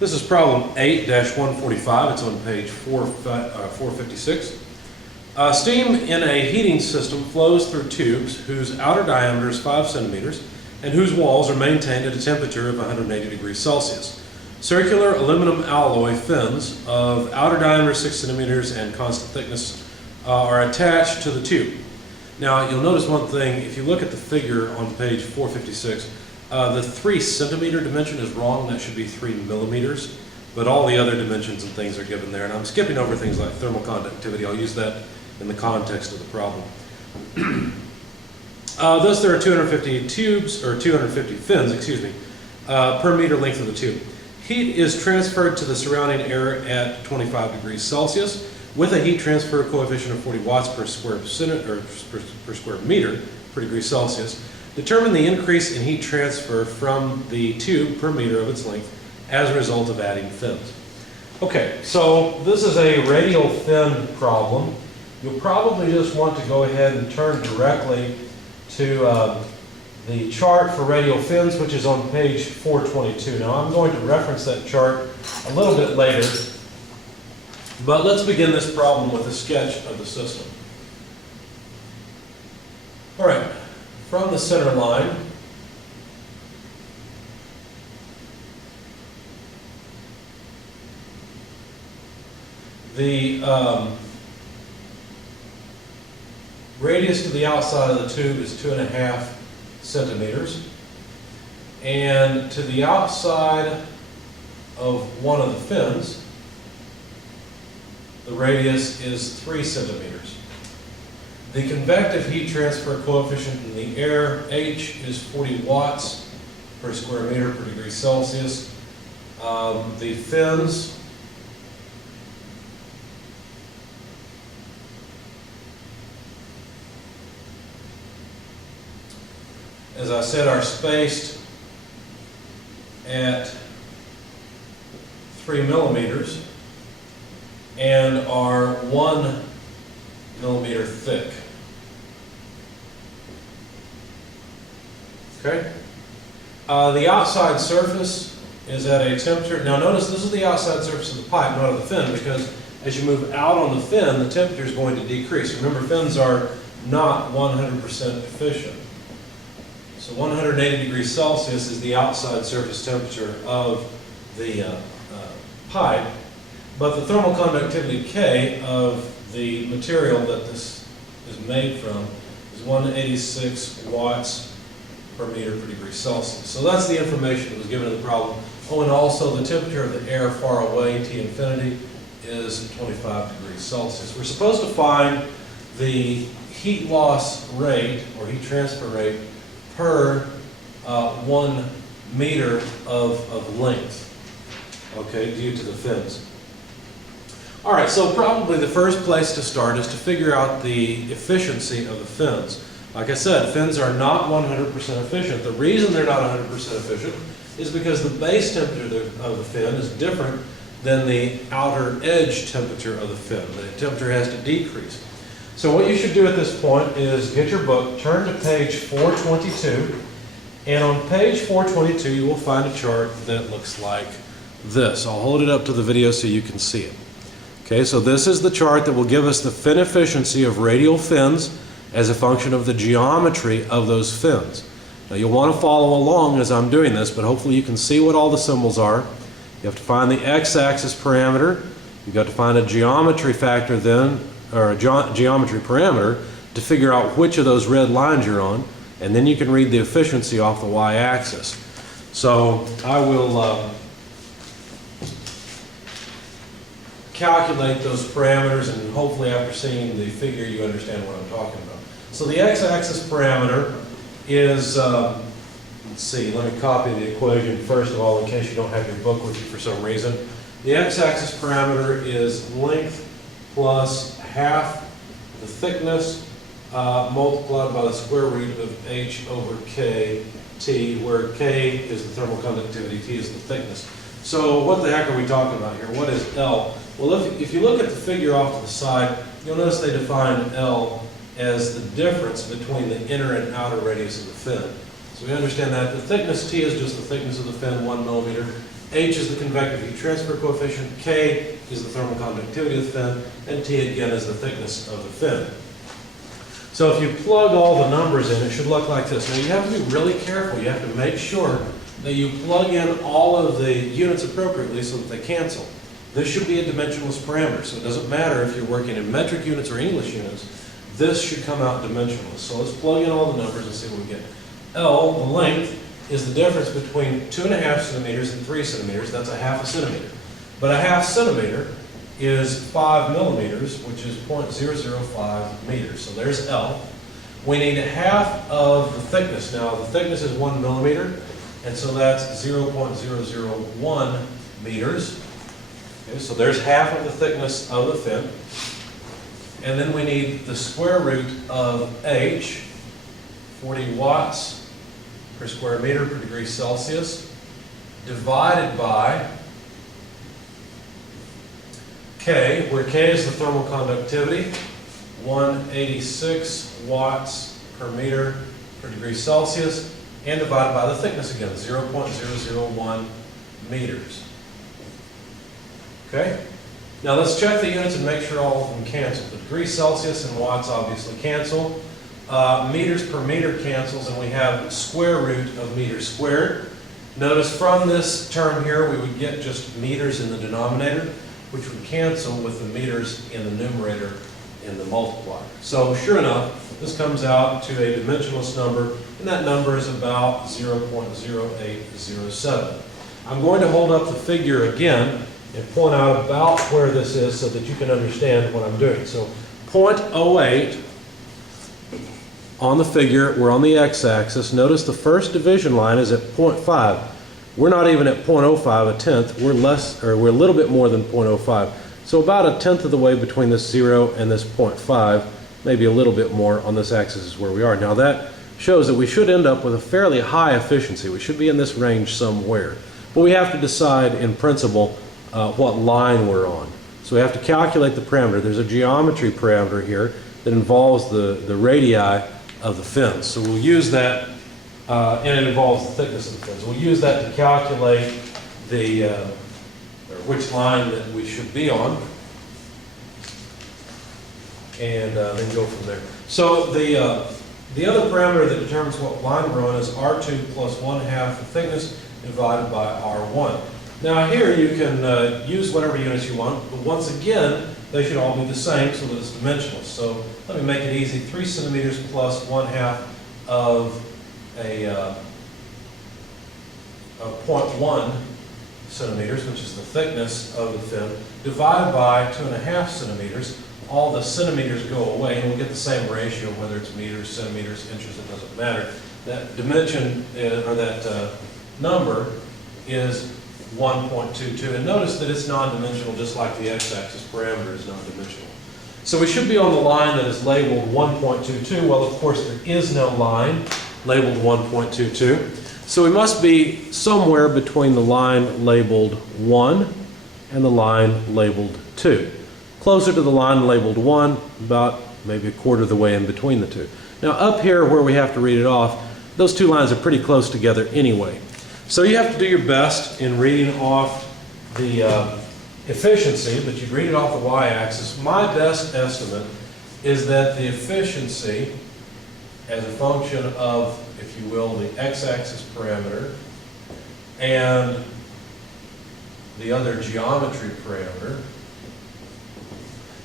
This is problem 8-145. It's on page 456. Steam in a heating system flows through tubes whose outer diameter is 5 centimeters and whose walls are maintained at a temperature of 180 degrees Celsius. Circular aluminum alloy fins of outer diameter 6 centimeters and constant thickness are attached to the tube. Now you'll notice one thing, if you look at the figure on page 456, the 3 centimeter dimension is wrong. That should be 3 millimeters, but all the other dimensions and things are given there, and I'm skipping over things like thermal conductivity. I'll use that in the context of the problem. Thus there are 250 tubes, or 250 fins, excuse me, per meter length of the tube. Heat is transferred to the surrounding air at 25 degrees Celsius with a heat transfer coefficient of 40 watts per square meter per degree Celsius. Determine the increase in heat transfer from the tube per meter of its length as a result of adding fins. Okay, so this is a radial fin problem. You'll probably just want to go ahead and turn directly to the chart for radial fins, which is on page 422. Now I'm going to reference that chart a little bit later, but let's begin this problem with a sketch of the system. All right, from the center line, the radius to the outside of the tube is 2.5 centimeters, and to the outside of one of the fins, the radius is 3 centimeters. The convective heat transfer coefficient in the air, H, is 40 watts per square meter per degree Celsius. The fins as I said, are spaced at 3 millimeters and are 1 millimeter thick. Okay? The outside surface is at a temperature. Now notice this is the outside surface of the pipe, not of the fin, because as you move out on the fin, the temperature is going to decrease. Remember, fins are not 100% efficient. So 180 degrees Celsius is the outside surface temperature of the pipe, but the thermal conductivity K of the material that this is made from is 186 watts per meter per degree Celsius. So that's the information that was given in the problem. Oh, and also the temperature of the air far away, T infinity, is 25 degrees Celsius. We're supposed to find the heat loss rate, or heat transfer rate, per 1 meter of length, okay, due to the fins. All right, so probably the first place to start is to figure out the efficiency of the fins. Like I said, fins are not 100% efficient. The reason they're not 100% efficient is because the base temperature of the fin is different than the outer edge temperature of the fin. The temperature has to decrease. So what you should do at this point is get your book, turn to page 422, and on page 422 you will find a chart that looks like this. I'll hold it up to the video so you can see it. Okay, so this is the chart that will give us the fin efficiency of radial fins as a function of the geometry of those fins. Now you'll want to follow along as I'm doing this, but hopefully you can see what all the symbols are. You have to find the x-axis parameter. You've got to find a geometry factor then, or a geometry parameter, to figure out which of those red lines you're on, and then you can read the efficiency off the y-axis. So I will calculate those parameters, and hopefully after seeing the figure you understand what I'm talking about. So the x-axis parameter is, let's see, let me copy the equation first of all in case you don't have your book with you for some reason. The x-axis parameter is length plus half the thickness multiplied by the square root of h over k t, where k is the thermal conductivity, t is the thickness. So what the heck are we talking about here? What is L? Well, if you look at the figure off to the side, you'll notice they define L as the difference between the inner and outer radius of the fin. So we understand that the thickness T is just the thickness of the fin, 1 millimeter, H is the convective heat transfer coefficient, K is the thermal conductivity of the fin, and T again is the thickness of the fin. So if you plug all the numbers in, it should look like this. Now you have to be really careful. You have to make sure that you plug in all of the units appropriately so that they cancel. This should be a dimensionless parameter, so it doesn't matter if you're working in metric units or English units, this should come out dimensionless. So let's plug in all the numbers and see what we get. L, the length, is the difference between 2.5 centimeters and 3 centimeters. That's a half a centimeter. But a half centimeter is 5 millimeters, which is 0.005 meters. So there's L. We need half of the thickness. Now the thickness is 1 millimeter, and so that's 0.001 meters. Okay, so there's half of the thickness of the fin. And then we need the square root of H, 40 watts per square meter per degree Celsius, divided by K, where K is the thermal conductivity, 186 watts per meter per degree Celsius, and divided by the thickness again, 0.001 meters. Okay? Now let's check the units and make sure all of them cancel. The degree Celsius and watts obviously cancel. Meters per meter cancels, and we have square root of meters squared. Notice from this term here, we would get just meters in the denominator, which would cancel with the meters in the numerator in the multiplier. So sure enough, this comes out to a dimensionless number, and that number is about 0.0807. I'm going to hold up the figure again and point out about where this is so that you can understand what I'm doing. So 0.08 on the figure, we're on the x-axis. Notice the first division line is at 0.5. We're not even at 0.05, a tenth. We're a little bit more than 0.05. So about a tenth of the way between this 0 and this 0.5, maybe a little bit more on this axis is where we are. Now that shows that we should end up with a fairly high efficiency. We should be in this range somewhere. But we have to decide in principle what line we're on. So we have to calculate the parameter. There's a geometry parameter here that involves the radii of the fins. So we'll use that, and it involves the thickness of the fins. We'll use that to calculate which line that we should be on, and then go from there. So the other parameter that determines what line we're on is R2 plus 1/2 the thickness divided by R1. Now here you can use whatever units you want, but once again, they should all be the same so that it's dimensional. So let me make it easy. 3 centimeters plus 1/2 of 0.1 centimeters, which is the thickness of the fin, divided by 2.5 centimeters. All the centimeters go away, and we'll get the same ratio, whether it's meters, centimeters, inches, it doesn't matter. That dimension, or that number, is 1.22. And notice that it's non-dimensional, just like the x-axis parameter is non-dimensional. So we should be on the line that is labeled 1.22. Well, of course, there is no line labeled 1.22. So we must be somewhere between the line labeled 1 and the line labeled 2. Closer to the line labeled 1, about maybe a quarter of the way in between the two. Now up here where we have to read it off, those two lines are pretty close together anyway. So you have to do your best in reading off the efficiency, but you read it off the y-axis. My best estimate is that the efficiency as a function of, if you will, the x-axis parameter and the other geometry parameter,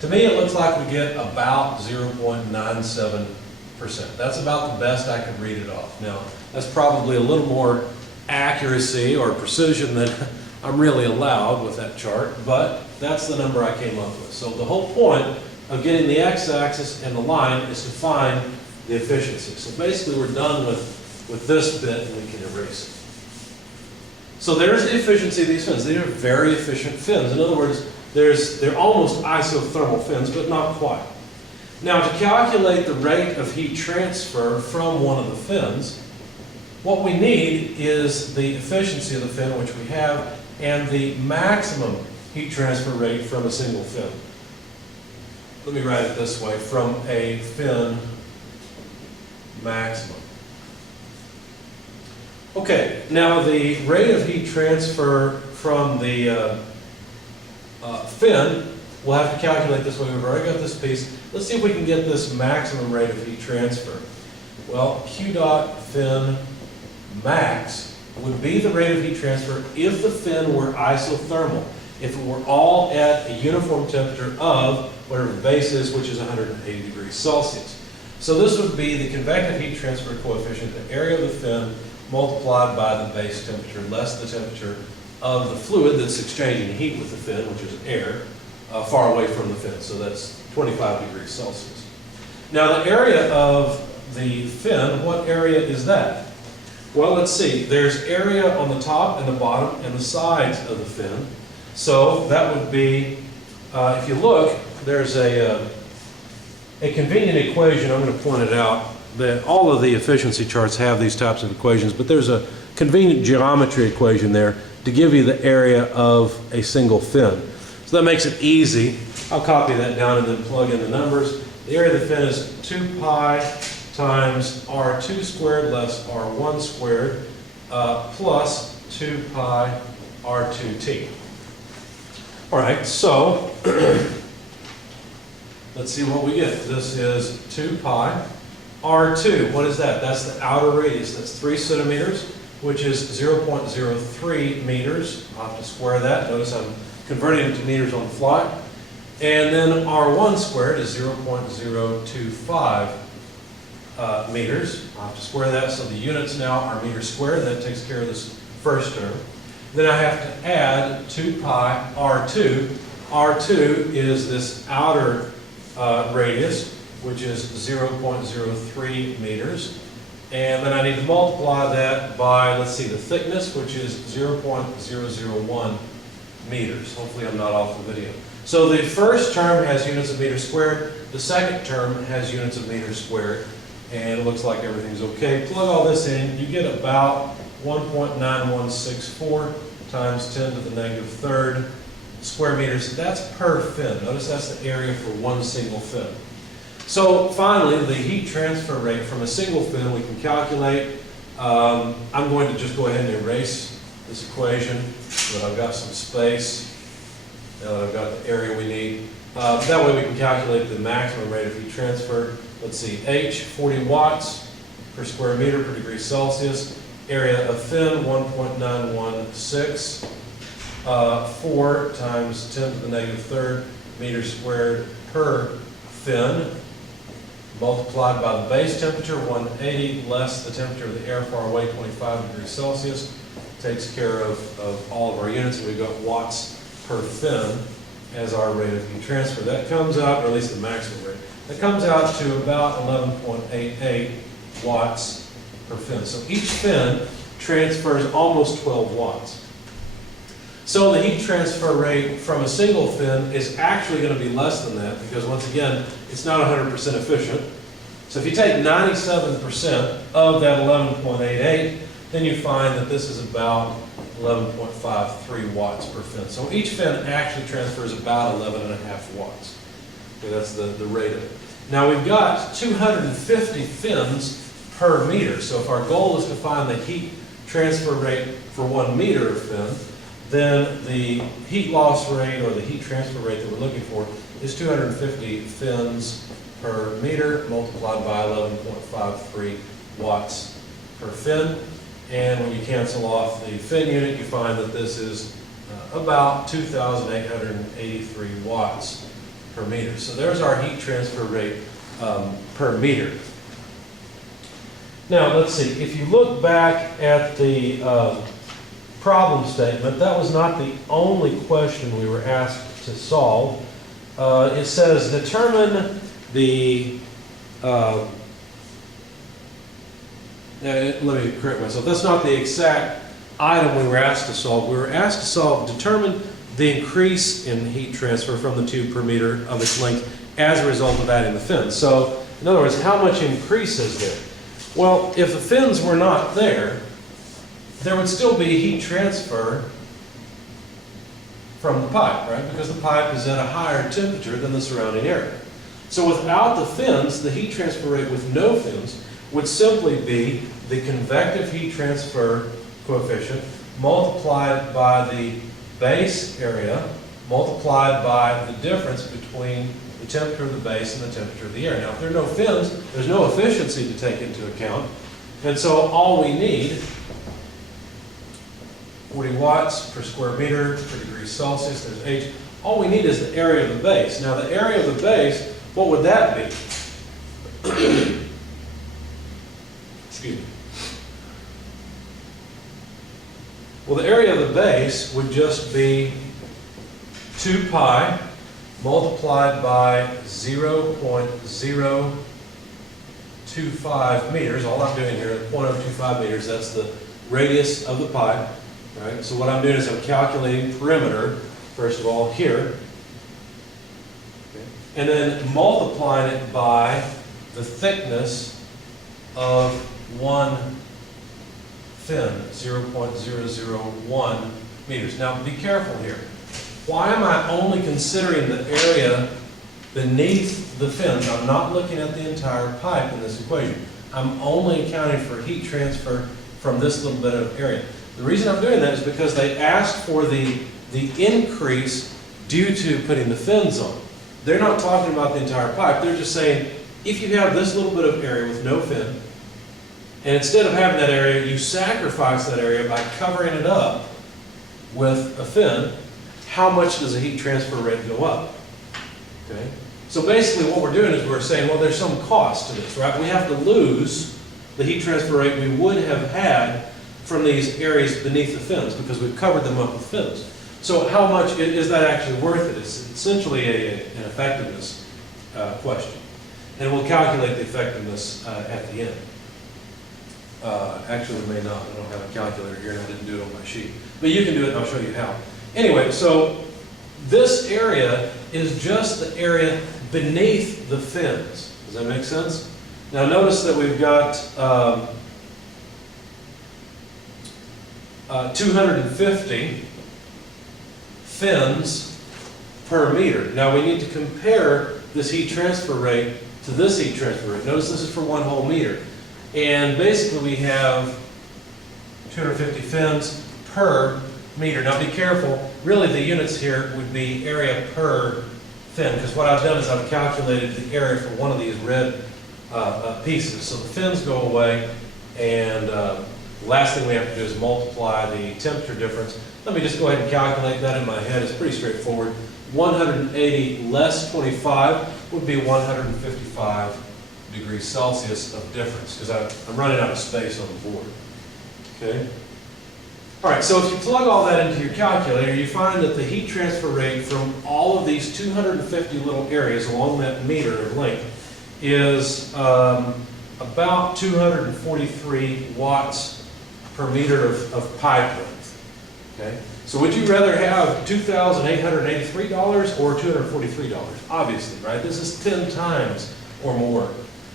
to me it looks like we get about 0.97%. That's about the best I could read it off. Now, that's probably a little more accuracy or precision than I'm really allowed with that chart, but that's the number I came up with. So the whole point of getting the x-axis and the line is to find the efficiency. So basically we're done with this bit and we can erase it. So there's the efficiency of these fins. These are very efficient fins. In other words, they're almost isothermal fins, but not quite. Now to calculate the rate of heat transfer from one of the fins, what we need is the efficiency of the fin, which we have, and the maximum heat transfer rate from a single fin. Let me write it this way, from a fin maximum. Okay, now the rate of heat transfer from the fin, we'll have to calculate this way. We've already got this piece. Let's see if we can get this maximum rate of heat transfer. Well, Q dot fin max would be the rate of heat transfer if the fin were isothermal, if it were all at a uniform temperature of whatever the base is, which is 180 degrees Celsius. So this would be the convective heat transfer coefficient, the area of the fin multiplied by the base temperature, less the temperature of the fluid that's exchanging heat with the fin, which is air, far away from the fin. So that's 25 degrees Celsius. Now the area of the fin, what area is that? Well, let's see. There's area on the top and the bottom and the sides of the fin. So that would be, if you look, there's a convenient equation. I'm going to point it out. That all of the efficiency charts have these types of equations, but there's a convenient geometry equation there to give you the area of a single fin. So that makes it easy. I'll copy that down and then plug in the numbers. The area of the fin is 2 pi times R2 squared less R1 squared plus 2 pi R2T. All right, so let's see what we get. This is 2 pi. R2, what is that? That's the outer radius. That's 3 centimeters, which is 0.03 meters. I'll have to square that. Notice I'm converting it to meters on the fly. And then R1 squared is 0.025 meters. I'll have to square that, so the units now are meters squared. That takes care of this first term. Then I have to add 2 pi R2. R2 is this outer radius, which is 0.03 meters. And then I need to multiply that by, let's see, the thickness, which is 0.001 meters. Hopefully I'm not off the video. So the first term has units of meters squared. The second term has units of meters squared. And it looks like everything's okay. Plug all this in, you get about 1.9164 times 10 to the negative third square meters. That's per fin. Notice that's the area for one single fin. So finally, the heat transfer rate from a single fin we can calculate. I'm going to just go ahead and erase this equation so that I've got some space. Now that I've got the area we need. That way we can calculate the maximum rate of heat transfer. Let's see, H, 40 watts per square meter per degree Celsius. Area of fin, 1.916. 4 times 10 to the negative third meters squared per fin, multiplied by the base temperature, 180, less the temperature of the air far away, 25 degrees Celsius. Takes care of all of our units, and we've got watts per fin as our rate of heat transfer. That comes out, or at least the maximum rate, that comes out to about 11.88 watts per fin. So each fin transfers almost 12 watts. So the heat transfer rate from a single fin is actually going to be less than that because, once again, it's not 100% efficient. So if you take 97% of that 11.88, then you find that this is about 11.53 watts per fin. So each fin actually transfers about 11.5 watts. Okay, that's the rate of it. Now we've got 250 fins per meter. So if our goal is to find the heat transfer rate for 1 meter of fin, then the heat loss rate or the heat transfer rate that we're looking for is 250 fins per meter multiplied by 11.53 watts per fin. And when you cancel off the fin unit, you find that this is about 2,883 watts per meter. So there's our heat transfer rate per meter. Now let's see, if you look back at the problem statement, that was not the only question we were asked to solve. It says determine the, let me correct myself, that's not the exact item we were asked to solve. We were asked to solve, determine the increase in heat transfer from the tube per meter of its length as a result of adding the fins. So, in other words, how much increase is there? Well, if the fins were not there, there would still be heat transfer from the pipe, right? Because the pipe is at a higher temperature than the surrounding area. So without the fins, the heat transfer rate with no fins would simply be the convective heat transfer coefficient multiplied by the base area multiplied by the difference between the temperature of the base and the temperature of the air. Now, if there are no fins, there's no efficiency to take into account. And so all we need, 40 watts per square meter per degree Celsius, there's H. All we need is the area of the base. Now, the area of the base, what would that be? Excuse me. Well, the area of the base would just be 2 pi multiplied by 0.025 meters. All I'm doing here is 0.025 meters. That's the radius of the pipe. Right? So what I'm doing is I'm calculating perimeter, first of all, here. Okay. And then multiplying it by the thickness of one fin, 0.001 meters. Now, be careful here. Why am I only considering the area beneath the fins? I'm not looking at the entire pipe in this equation. I'm only accounting for heat transfer from this little bit of area. The reason I'm doing that is because they asked for the increase due to putting the fins on. They're not talking about the entire pipe. They're just saying, if you have this little bit of area with no fin, and instead of having that area, you sacrifice that area by covering it up with a fin, how much does the heat transfer rate go up? Okay? So basically what we're doing is we're saying, well, there's some cost to this, right? We have to lose the heat transfer rate we would have had from these areas beneath the fins because we've covered them up with fins. So how much is that actually worth it? It's essentially an effectiveness question. And we'll calculate the effectiveness at the end. Actually, we may not. I don't have a calculator here and I didn't do it on my sheet. But you can do it and I'll show you how. Anyway, so this area is just the area beneath the fins. Does that make sense? Now notice that we've got 250 fins per meter. Now we need to compare this heat transfer rate to this heat transfer rate. Notice this is for one whole meter. And basically we have 250 fins per meter. Now be careful, really the units here would be area per fin, because what I've done is I've calculated the area for one of these red pieces. So the fins go away, and the last thing we have to do is multiply the temperature difference. Let me just go ahead and calculate that in my head. It's pretty straightforward. 180 less 25 would be 155 degrees Celsius of difference, because I'm running out of space on the board. Okay? All right, so if you plug all that into your calculator, you find that the heat transfer rate from all of these 250 little areas along that meter of length is about 243 watts per meter of pipe length. Okay? So would you rather have $2,883 or $243? Obviously, right? This is 10 times or more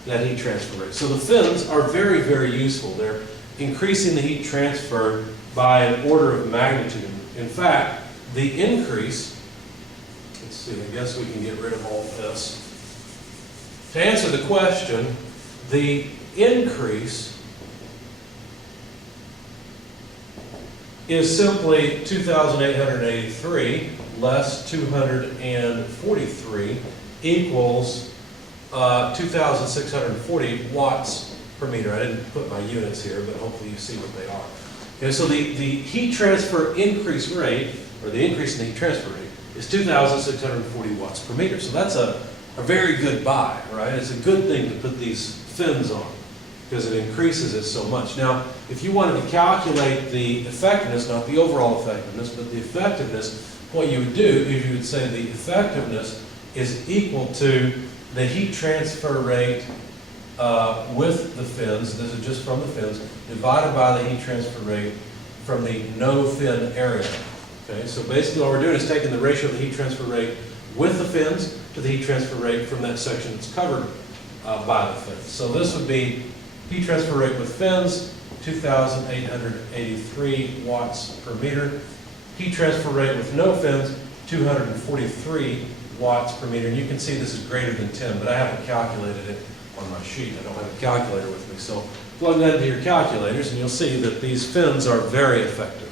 that heat transfer rate. So the fins are very, very useful. They're increasing the heat transfer by an order of magnitude. In fact, the increase, let's see, I guess we can get rid of all of this. To answer the question, the increase is simply 2,883 less 243 equals 2,640 watts per meter. I didn't put my units here, but hopefully you see what they are. Okay, so the heat transfer increase rate, or the increase in the heat transfer rate, is 2,640 watts per meter. So that's a very good buy, right? It's a good thing to put these fins on because it increases it so much. Now, if you wanted to calculate the effectiveness, not the overall effectiveness, but the effectiveness, what you would do is you would say the effectiveness is equal to the heat transfer rate with the fins, this is just from the fins, divided by the heat transfer rate from the no fin area. Okay, so basically what we're doing is taking the ratio of the heat transfer rate with the fins to the heat transfer rate from that section that's covered by the fins. So this would be heat transfer rate with fins, 2,883 watts per meter. Heat transfer rate with no fins, 243 watts per meter. And you can see this is greater than 10, but I haven't calculated it on my sheet. I don't have a calculator with me. So plug that into your calculators and you'll see that these fins are very effective.